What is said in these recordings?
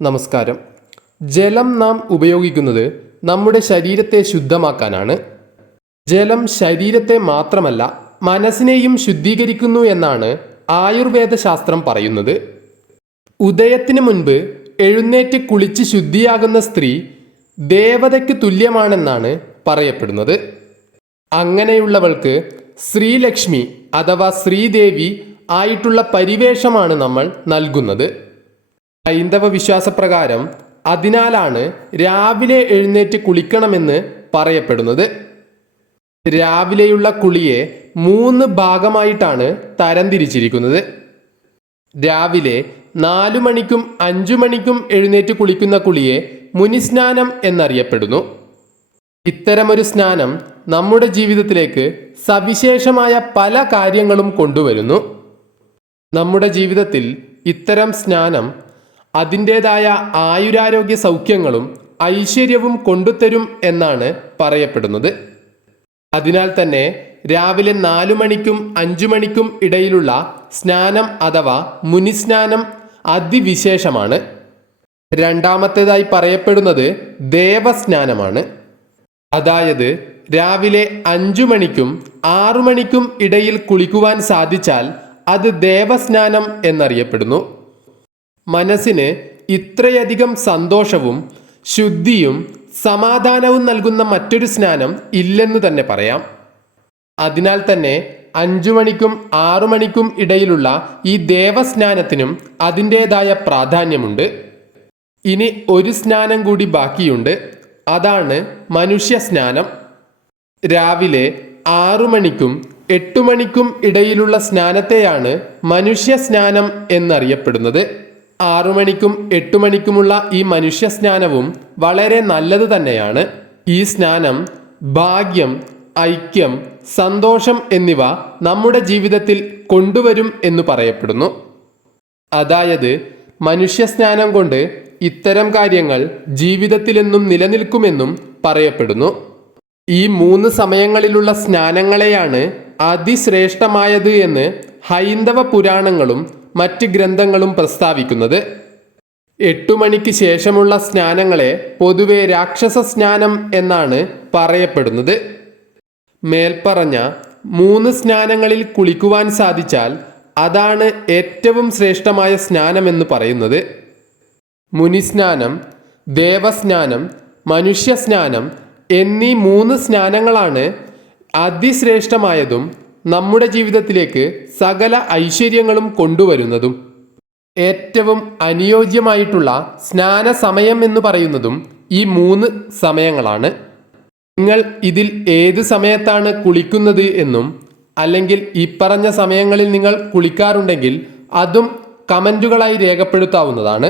നമസ്കാരം. ജലം നാം ഉപയോഗിക്കുന്നത് നമ്മുടെ ശരീരത്തെ ശുദ്ധമാക്കാനാണ്. ജലം ശരീരത്തെ മാത്രമല്ല മനസ്സിനെയും ശുദ്ധീകരിക്കുന്നു എന്നാണ് ആയുർവേദ ശാസ്ത്രം പറയുന്നത്. ഉദയത്തിന് മുൻപ് എഴുന്നേറ്റ് കുളിച്ച് ശുദ്ധിയാകുന്ന സ്ത്രീ ദേവതയ്ക്ക് തുല്യമാണെന്നാണ് പറയപ്പെടുന്നത്. അങ്ങനെയുള്ളവൾക്ക് ശ്രീലക്ഷ്മി അഥവാ ശ്രീദേവി ആയിട്ടുള്ള പരിവേഷമാണ് നമ്മൾ നൽകുന്നത്. ഹൈന്ദവ വിശ്വാസപ്രകാരം അതിനാലാണ് രാവിലെ എഴുന്നേറ്റ് കുളിക്കണമെന്ന് പറയപ്പെടുന്നത്. രാവിലെയുള്ള കുളിയെ മൂന്ന് ഭാഗമായിട്ടാണ് തരംതിരിച്ചിരിക്കുന്നത് രാവിലെ നാലു മണിക്കും അഞ്ചു മണിക്കും എഴുന്നേറ്റ് കുളിക്കുന്ന കുളിയെ മുനിസ്നാനം എന്നറിയപ്പെടുന്നു. ഇത്തരമൊരു സ്നാനം നമ്മുടെ ജീവിതത്തിലേക്ക് സവിശേഷമായ പല കാര്യങ്ങളും കൊണ്ടുവരുന്നു. നമ്മുടെ ജീവിതത്തിൽ ഇത്തരം സ്നാനം അതിന്റെതായ ആയുരാരോഗ്യ സൗഖ്യങ്ങളും ഐശ്വര്യവും കൊണ്ടുതരും എന്നാണ് പറയപ്പെടുന്നത്. അതിനാൽ തന്നെ രാവിലെ നാലു മണിക്കും അഞ്ചു മണിക്കും ഇടയിലുള്ള സ്നാനം അഥവാ മുനിസ്നാനം അതിവിശേഷമാണ്. രണ്ടാമത്തേതായി പറയപ്പെടുന്നത് ദേവസ്നാനമാണ്. അതായത് രാവിലെ അഞ്ചു മണിക്കും ആറു മണിക്കും ഇടയിൽ കുളിക്കുവാൻ സാധിച്ചാൽ അത് ദേവസ്നാനം എന്നറിയപ്പെടുന്നു. മനസ്സിന് ഇത്രയധികം സന്തോഷവും ശുദ്ധിയും സമാധാനവും നൽകുന്ന മറ്റൊരു സ്നാനം ഇല്ലെന്ന് തന്നെ പറയാം. അതിനാൽ തന്നെ അഞ്ചു മണിക്കും ആറു മണിക്കും ഇടയിലുള്ള ഈ ദേവസ്നാനത്തിനും അതിന്റെതായ പ്രാധാന്യമുണ്ട്. ഇനി ഒരു സ്നാനം കൂടി ബാക്കിയുണ്ട്. അതാണ് മനുഷ്യ സ്നാനം. രാവിലെ ആറു മണിക്കും എട്ടു മണിക്കും ഇടയിലുള്ള സ്നാനത്തെയാണ് മനുഷ്യ സ്നാനം എന്നറിയപ്പെടുന്നത്. ആറു മണിക്കും എട്ടു മണിക്കുമുള്ള ഈ മനുഷ്യ സ്നാനവും വളരെ നല്ലത് തന്നെയാണ്. ഈ സ്നാനം ഭാഗ്യം ഐക്യം സന്തോഷം എന്നിവ നമ്മുടെ ജീവിതത്തിൽ കൊണ്ടുവരും എന്ന് പറയപ്പെടുന്നു. അതായത് മനുഷ്യ സ്നാനം കൊണ്ട് ഇത്തരം കാര്യങ്ങൾ ജീവിതത്തിലെന്നും നിലനിൽക്കുമെന്നും പറയപ്പെടുന്നു. ഈ മൂന്ന് സമയങ്ങളിലുള്ള സ്നാനങ്ങളെയാണ് അതിശ്രേഷ്ഠമായത് എന്ന് ഹൈന്ദവ പുരാണങ്ങളും മറ്റ് ഗ്രന്ഥങ്ങളും പ്രസ്താവിക്കുന്നത്. എട്ടു മണിക്ക് ശേഷമുള്ള സ്നാനങ്ങളെ പൊതുവെ രാക്ഷസ സ്നാനം എന്നാണ് പറയപ്പെടുന്നത്. മേൽപ്പറഞ്ഞ മൂന്ന് സ്നാനങ്ങളിൽ കുളിക്കുവാൻ സാധിച്ചാൽ അതാണ് ഏറ്റവും ശ്രേഷ്ഠമായ സ്നാനമെന്ന് പറയുന്നത്. മുനിസ്നാനം ദേവസ്നാനം മനുഷ്യസ്നാനം എന്നീ മൂന്ന് സ്നാനങ്ങളാണ് അതിശ്രേഷ്ഠമായതും നമ്മുടെ ജീവിതത്തിലേക്ക് സകല ഐശ്വര്യങ്ങളും കൊണ്ടുവരുന്നതും ഏറ്റവും അനുയോജ്യമായിട്ടുള്ള സ്നാന സമയം എന്ന് പറയുന്നതും ഈ മൂന്ന് സമയങ്ങളാണ്. നിങ്ങൾ ഇതിൽ ഏത് സമയത്താണ് കുളിക്കുന്നത് എന്നും അല്ലെങ്കിൽ ഈ പറഞ്ഞ സമയങ്ങളിൽ നിങ്ങൾ കുളിക്കാറുണ്ടെങ്കിൽ അതും കമന്റുകളായി രേഖപ്പെടുത്താവുന്നതാണ്.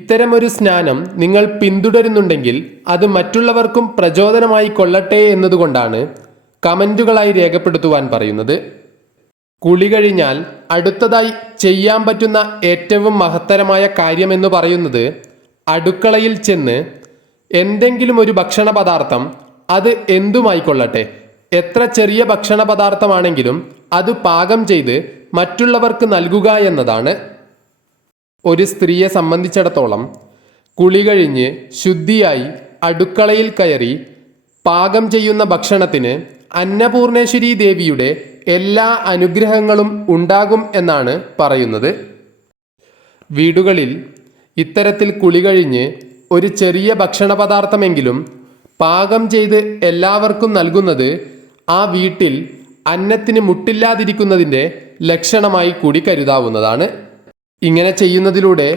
ഇത്തരമൊരു സ്നാനം നിങ്ങൾ പിന്തുടരുന്നുണ്ടെങ്കിൽ അത് മറ്റുള്ളവർക്കും പ്രചോദനമായി കൊള്ളട്ടെ എന്നതുകൊണ്ടാണ് കമന്റുകളായി രേഖപ്പെടുത്തുവാൻ പറയുന്നത് കുളി കഴിഞ്ഞാൽ അടുത്തതായി ചെയ്യാൻ പറ്റുന്ന ഏറ്റവും മഹത്തരമായ കാര്യമെന്ന് പറയുന്നത് അടുക്കളയിൽ ചെന്ന് എന്തെങ്കിലും ഒരു ഭക്ഷണ പദാർത്ഥം അത് എന്തുമായിക്കൊള്ളട്ടെ? എത്ര ചെറിയ ഭക്ഷണ പദാർത്ഥമാണെങ്കിലും അത് പാകം ചെയ്ത് മറ്റുള്ളവർക്ക് നൽകുക എന്നതാണ്. ഒരു സ്ത്രീയെ സംബന്ധിച്ചിടത്തോളം കുളി കഴിഞ്ഞ് ശുദ്ധിയായി അടുക്കളയിൽ കയറി പാകം ചെയ്യുന്ന ഭക്ഷണത്തിന് അന്നപൂർണേശ്വരി ദേവിയുടെ എല്ലാ അനുഗ്രഹങ്ങളും ഉണ്ടാകും എന്നാണ് പറയുന്നത്. വീടുകളിൽ ഇത്തരത്തിൽ കുളി കഴിഞ്ഞ് ഒരു ചെറിയ ഭക്ഷണ പദാർത്ഥമെങ്കിലും പാകം ചെയ്ത് എല്ലാവർക്കും നൽകുന്നത് ആ വീട്ടിൽ അന്നത്തിന് മുട്ടില്ലാതിരിക്കുന്നതിന്റെ ലക്ഷണമായി കൂടി കരുതാവുന്നതാണ്. ഇങ്ങനെ ചെയ്യുന്നതിലൂടെ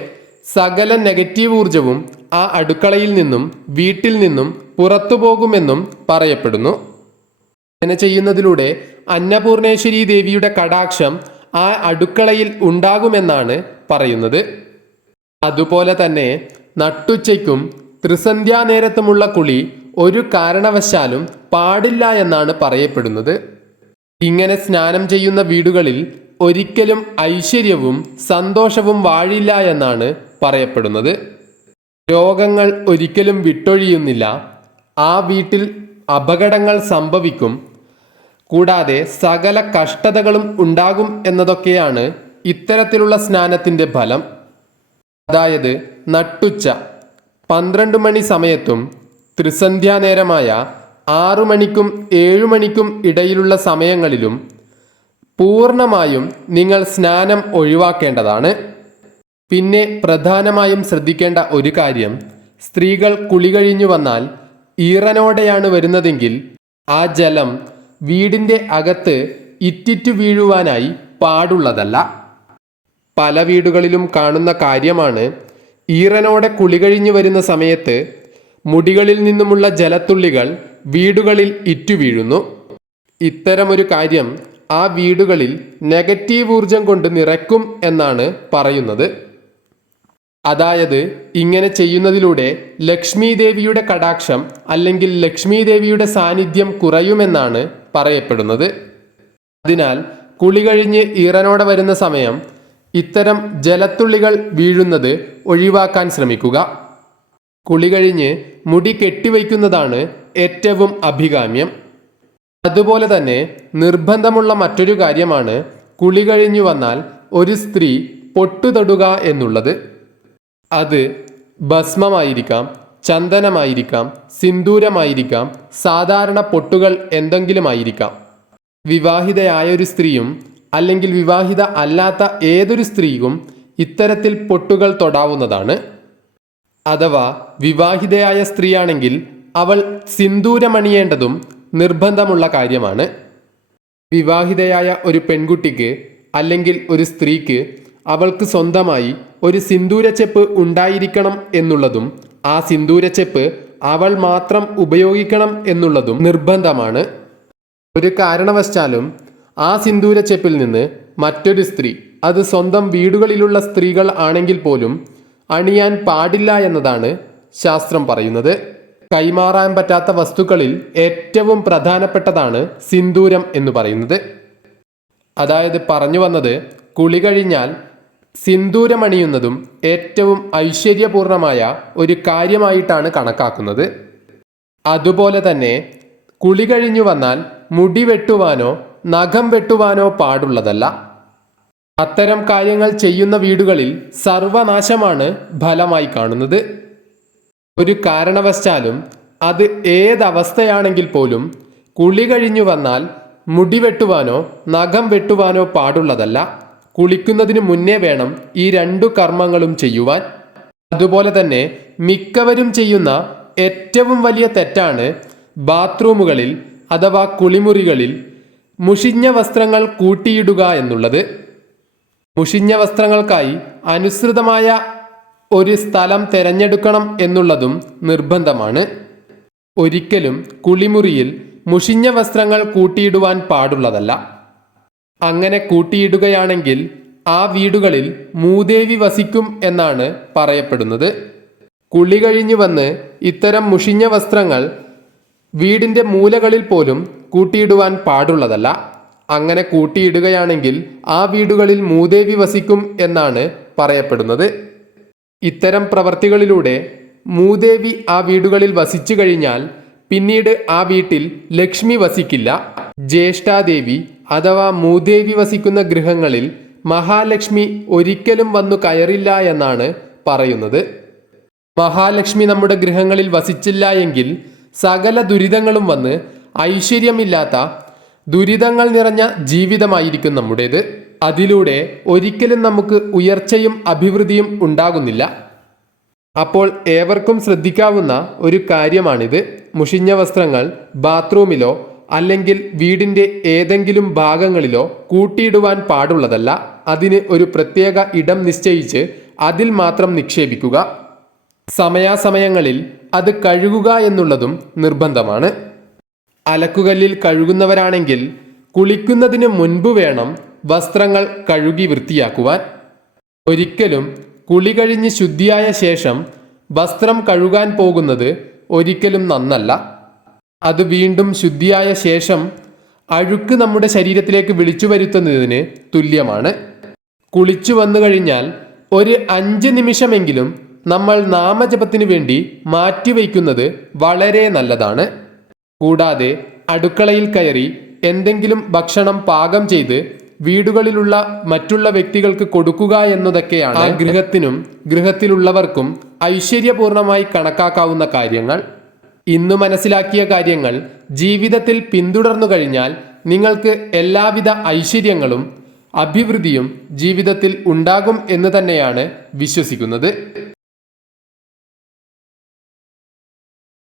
സകല നെഗറ്റീവ് ഊർജവും ആ അടുക്കളയിൽ നിന്നും വീട്ടിൽ നിന്നും പുറത്തു പോകുമെന്നും പറയപ്പെടുന്നു. ഇങ്ങനെ ചെയ്യുന്നതിലൂടെ അന്നപൂർണേശ്വരി ദേവിയുടെ കടാക്ഷം ആ അടുക്കളയിൽ ഉണ്ടാകുമെന്നാണ് പറയുന്നത്. അതുപോലെ തന്നെ നട്ടുച്ചയ്ക്കും ത്രിസന്ധ്യാനേരത്തുമുള്ള കുളി ഒരു കാരണവശാലും പാടില്ല എന്നാണ് പറയപ്പെടുന്നത്. ഇങ്ങനെ സ്നാനം ചെയ്യുന്ന വീടുകളിൽ ഒരിക്കലും ഐശ്വര്യവും സന്തോഷവും വാഴില്ല എന്നാണ് പറയപ്പെടുന്നത്. രോഗങ്ങൾ ഒരിക്കലും വിട്ടൊഴിയുന്നില്ല. ആ വീട്ടിൽ അപകടങ്ങൾ സംഭവിക്കും. കൂടാതെ സകല കഷ്ടതകളും ഉണ്ടാകും എന്നതൊക്കെയാണ് ഇത്തരത്തിലുള്ള സ്നാനത്തിന്റെ ഫലം. അതായത് നട്ടുച്ച പന്ത്രണ്ട് മണി സമയത്തും ത്രിസന്ധ്യാനേരമായ ആറു മണിക്കും ഏഴു മണിക്കും ഇടയിലുള്ള സമയങ്ങളിലും പൂർണമായും നിങ്ങൾ സ്നാനം ഒഴിവാക്കേണ്ടതാണ്. പിന്നെ പ്രധാനമായും ശ്രദ്ധിക്കേണ്ട ഒരു കാര്യം സ്ത്രീകൾ കുളി കഴിഞ്ഞു വന്നാൽ ഈറനോടെയാണ് വരുന്നതെങ്കിൽ ആ ജലം വീടിന്റെ അകത്ത് ഇറ്റിറ്റു വീഴുവാനായി പാടുള്ളതല്ല. പല വീടുകളിലും കാണുന്ന കാര്യമാണ് ഈറനോടെ കുളി കഴിഞ്ഞു വരുന്ന സമയത്ത് മുടികളിൽ നിന്നുമുള്ള ജലത്തുള്ളികൾ വീടുകളിൽ ഇറ്റു വീഴുന്നു. ഇത്തരമൊരു കാര്യം ആ വീടുകളിൽ നെഗറ്റീവ് ഊർജം കൊണ്ട് നിറയ്ക്കും എന്നാണ് പറയുന്നത്. അതായത് ഇങ്ങനെ ചെയ്യുന്നതിലൂടെ ലക്ഷ്മി ദേവിയുടെ കടാക്ഷം അല്ലെങ്കിൽ ലക്ഷ്മി ദേവിയുടെ സാന്നിധ്യം കുറയുമെന്നാണ് പറയപ്പെടുന്നത്. അതിനാൽ കുളി കഴിഞ്ഞ് ഈറനോടെ വരുന്ന സമയം ഇത്തരം ജലത്തുള്ളികൾ വീഴുന്നത് ഒഴിവാക്കാൻ ശ്രമിക്കുക. കുളി കഴിഞ്ഞ് മുടി കെട്ടിവയ്ക്കുന്നതാണ് ഏറ്റവും അഭികാമ്യം. അതുപോലെ തന്നെ നിർബന്ധമുള്ള മറ്റൊരു കാര്യമാണ് കുളി കഴിഞ്ഞു വന്നാൽ ഒരു സ്ത്രീ പൊട്ടുതൊടുക എന്നുള്ളത്. അത് ഭസ്മമായിരിക്കാം. ചന്ദനമായിരിക്കാം സിന്ദൂരമായിരിക്കാം സാധാരണ പൊട്ടുകൾ എന്തെങ്കിലുമായിരിക്കാം. വിവാഹിതയായ ഒരു സ്ത്രീയും അല്ലെങ്കിൽ വിവാഹിത അല്ലാത്ത ഏതൊരു സ്ത്രീയും ഇത്തരത്തിൽ പൊട്ടുകൾ തൊടാവുന്നതാണ്. അഥവാ വിവാഹിതയായ സ്ത്രീയാണെങ്കിൽ അവൾ സിന്ദൂരമണിയേണ്ടതും നിർബന്ധമുള്ള കാര്യമാണ്. വിവാഹിതയായ ഒരു പെൺകുട്ടിക്ക് അല്ലെങ്കിൽ ഒരു സ്ത്രീക്ക് അവൾക്ക് സ്വന്തമായി ഒരു സിന്ദൂരച്ചെപ്പ് ഉണ്ടായിരിക്കണം എന്നുള്ളതും ആ സിന്ദൂരച്ചെപ്പ് അവൾ മാത്രം ഉപയോഗിക്കണം എന്നുള്ളതും നിർബന്ധമാണ്. ഒരു കാരണവശാലും ആ സിന്ദൂരച്ചെപ്പിൽ നിന്ന് മറ്റൊരു സ്ത്രീ അത് സ്വന്തം വീടുകളിലുള്ള സ്ത്രീകൾ ആണെങ്കിൽ പോലും അണിയാൻ പാടില്ല എന്നതാണ് ശാസ്ത്രം പറയുന്നത്. കൈമാറാൻ പറ്റാത്ത വസ്തുക്കളിൽ ഏറ്റവും പ്രധാനപ്പെട്ടതാണ് സിന്ദൂരം എന്ന് പറയുന്നത്. അതായത് പറഞ്ഞു വന്നത് കുളി കഴിഞ്ഞാൽ സിന്ദൂരമണിയുന്നതും ഏറ്റവും ഐശ്വര്യപൂർണമായ ഒരു കാര്യമായിട്ടാണ് കണക്കാക്കുന്നത്. അതുപോലെ തന്നെ കുളി കഴിഞ്ഞു വന്നാൽ മുടി വെട്ടുവാനോ നഖം വെട്ടുവാനോ പാടുള്ളതല്ല. അത്തരം കാര്യങ്ങൾ ചെയ്യുന്ന വീടുകളിൽ സർവനാശമാണ് ഫലമായി കാണുന്നത്. ഒരു കാരണവശാലും അത് ഏതവസ്ഥയാണെങ്കിൽ പോലും കുളി കഴിഞ്ഞു വന്നാൽ മുടി വെട്ടുവാനോ നഖം വെട്ടുവാനോ പാടുള്ളതല്ല. കുളിക്കുന്നതിന് മുന്നേ വേണം ഈ രണ്ടു കർമ്മങ്ങളും ചെയ്യുവാൻ. അതുപോലെ തന്നെ മിക്കവരും ചെയ്യുന്ന ഏറ്റവും വലിയ തെറ്റാണ് ബാത്റൂമുകളിൽ അഥവാ കുളിമുറികളിൽ മുഷിഞ്ഞ വസ്ത്രങ്ങൾ കൂട്ടിയിടുക എന്നുള്ളത്. മുഷിഞ്ഞ വസ്ത്രങ്ങൾക്കായി അനുസൃതമായ ഒരു സ്ഥലം തിരഞ്ഞെടുക്കണം എന്നുള്ളതും നിർബന്ധമാണ്. ഒരിക്കലും കുളിമുറിയിൽ മുഷിഞ്ഞ വസ്ത്രങ്ങൾ കൂട്ടിയിടുവാൻ പാടുള്ളതല്ല. അങ്ങനെ കൂട്ടിയിടുകയാണെങ്കിൽ ആ വീടുകളിൽ മൂദേവി വസിക്കും എന്നാണ് പറയപ്പെടുന്നത്. കുളി കഴിഞ്ഞു വന്ന് ഇത്തരം മുഷിഞ്ഞ വസ്ത്രങ്ങൾ വീടിന്റെ മൂലകളിൽ പോലും കൂട്ടിയിടുവാൻ പാടുള്ളതല്ല. അങ്ങനെ കൂട്ടിയിടുകയാണെങ്കിൽ ആ വീടുകളിൽ മൂദേവി വസിക്കും എന്നാണ് പറയപ്പെടുന്നത്. ഇത്തരം പ്രവർത്തികളിലൂടെ മൂദേവി ആ വീടുകളിൽ വസിച്ചു കഴിഞ്ഞാൽ പിന്നീട് ആ വീട്ടിൽ ലക്ഷ്മി വസിക്കില്ല. ജ്യേഷ്ഠാദേവി അഥവാ മൂദേവി വസിക്കുന്ന ഗൃഹങ്ങളിൽ മഹാലക്ഷ്മി ഒരിക്കലും വന്നു കയറില്ല എന്നാണ് പറയുന്നത്. മഹാലക്ഷ്മി നമ്മുടെ ഗൃഹങ്ങളിൽ വസിച്ചില്ല എങ്കിൽ സകല ദുരിതങ്ങളും വന്ന് ഐശ്വര്യമില്ലാത്ത ദുരിതങ്ങൾ നിറഞ്ഞ ജീവിതമായിരിക്കും നമ്മുടേത്. അതിലൂടെ ഒരിക്കലും നമുക്ക് ഉയർച്ചയും അഭിവൃദ്ധിയും ഉണ്ടാകുന്നില്ല. അപ്പോൾ ഏവർക്കും ശ്രദ്ധിക്കാവുന്ന ഒരു കാര്യമാണിത്. മുഷിഞ്ഞ വസ്ത്രങ്ങൾ ബാത്റൂമിലോ അല്ലെങ്കിൽ വീടിന്റെ ഏതെങ്കിലും ഭാഗങ്ങളിലോ കൂട്ടിയിടുവാൻ പാടുള്ളതല്ല അതിന് ഒരു പ്രത്യേക ഇടം നിശ്ചയിച്ച് അതിൽ മാത്രം നിക്ഷേപിക്കുക. സമയാസമയങ്ങളിൽ അത് കഴുകുക എന്നുള്ളതും നിർബന്ധമാണ്. അലക്കുകല്ലിൽ കഴുകുന്നവരാണെങ്കിൽ കുളിക്കുന്നതിന് മുൻപ് വേണം വസ്ത്രങ്ങൾ കഴുകി വൃത്തിയാക്കുവാൻ. ഒരിക്കലും കുളി കഴിഞ്ഞ് ശുദ്ധിയായ ശേഷം വസ്ത്രം കഴുകാൻ പോകുന്നത് ഒരിക്കലും നന്നല്ല. അത് വീണ്ടും ശുദ്ധിയായ ശേഷം അഴുക്ക് നമ്മുടെ ശരീരത്തിലേക്ക് വിളിച്ചു വരുത്തുന്നതിന് തുല്യമാണ്. കുളിച്ചു വന്നു കഴിഞ്ഞാൽ ഒരു അഞ്ച് നിമിഷമെങ്കിലും നമ്മൾ നാമജപത്തിന് വേണ്ടി മാറ്റിവെക്കുന്നത് വളരെ നല്ലതാണ്. കൂടാതെ അടുക്കളയിൽ കയറി എന്തെങ്കിലും ഭക്ഷണം പാകം ചെയ്ത് വീടുകളിലുള്ള മറ്റുള്ള വ്യക്തികൾക്ക് കൊടുക്കുക എന്നതൊക്കെയാണ് ഗൃഹത്തിനും ഗൃഹത്തിലുള്ളവർക്കും ഐശ്വര്യപൂർണമായി കണക്കാക്കാവുന്ന കാര്യങ്ങൾ. ഇന്ന് മനസ്സിലാക്കിയ കാര്യങ്ങൾ ജീവിതത്തിൽ പിന്തുടർന്നു കഴിഞ്ഞാൽ നിങ്ങൾക്ക് എല്ലാവിധ ഐശ്വര്യങ്ങളും അഭിവൃദ്ധിയും ജീവിതത്തിൽ ഉണ്ടാകും എന്ന് തന്നെയാണ് വിശ്വസിക്കുന്നത്.